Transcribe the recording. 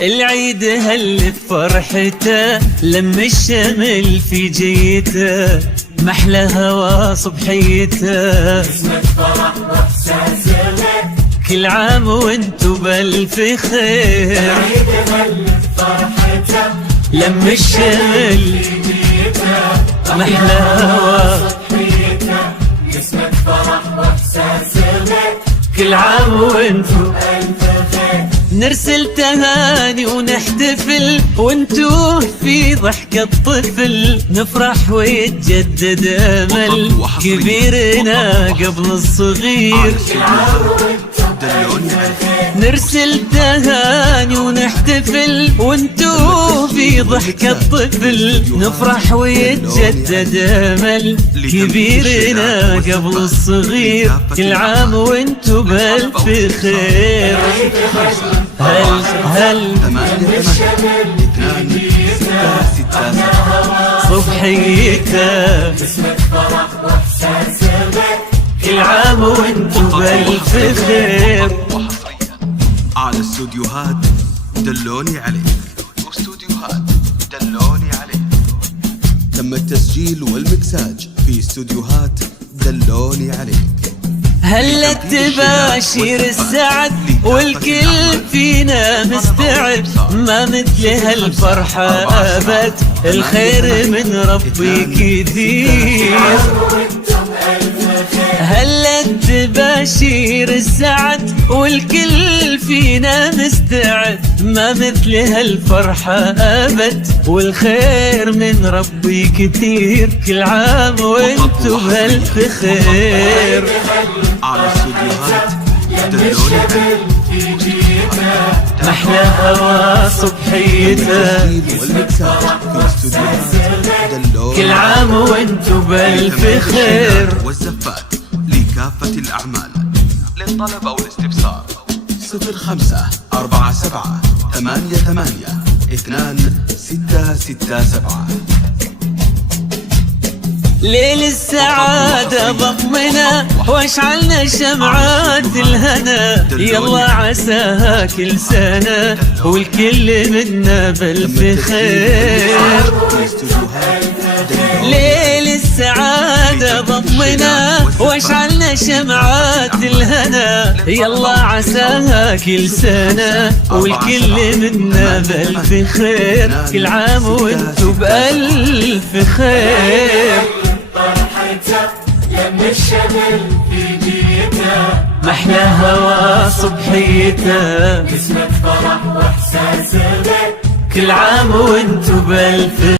العيد هل فرحته لم الشمل في جيته، محلى هوا صبحيته، اسمك فرح واحساس لك، كل عام وانتو بالف خير. العيد هل فرحته لم الشمل في جيته، محلى هوا صبحيته، اسمك فرح واحساس لك، كل عام وانتو ألف خير. نرسل تهاني ونحتفل وانتو في ضحكة طفل، نفرح ويتجدد امل كبيرنا قبل الصغير. نرسل تهاني ونحتفل وانتو في ضحكة طفل، نفرح ويتجدد امل كبيرنا قبل الصغير. كل عام وانتو بالف خير. هل صبحيته، اسمك فرح واحساس لك، كل عام وانتو بالف خير. على استوديوهات دلوني عليك، واستوديوهات دلوني عليك. تم التسجيل والمكساج في استوديوهات دلوني عليك. هلا تباشير السعد والكل فينا مستعد، ما مثل هالفرحة أبد، الخير من ربي كثير. هلا تباشير السعد والكل فينا مستعد، ما مثل هالفرحة أبد، والخير من ربي كثير. كل عام وانتو بألف خير. على استوديوهات دلوني عليك، محلى هوا صبحيته، والمكساج في استوديوهات دلوني. كل عام وانتو بألف خير. والزفات لكافة الأعمال. للطلب أو الاستفسار 0547882667. ليل السعادة ضمنا واشعلنا شمعات الهنا، يلا عساها كل سنة والكل منا بالف خير. ليل السعادة ضمنا واشعلنا شمعات الهنا، يلا عساها كل سنة والكل منا بالف خير. كل عام وانتو بألف خير. فرحته لم الشمل في جيته، محلى هوا صبحيته، اسمك فرح واحساس لك، كل عام وانتو بألف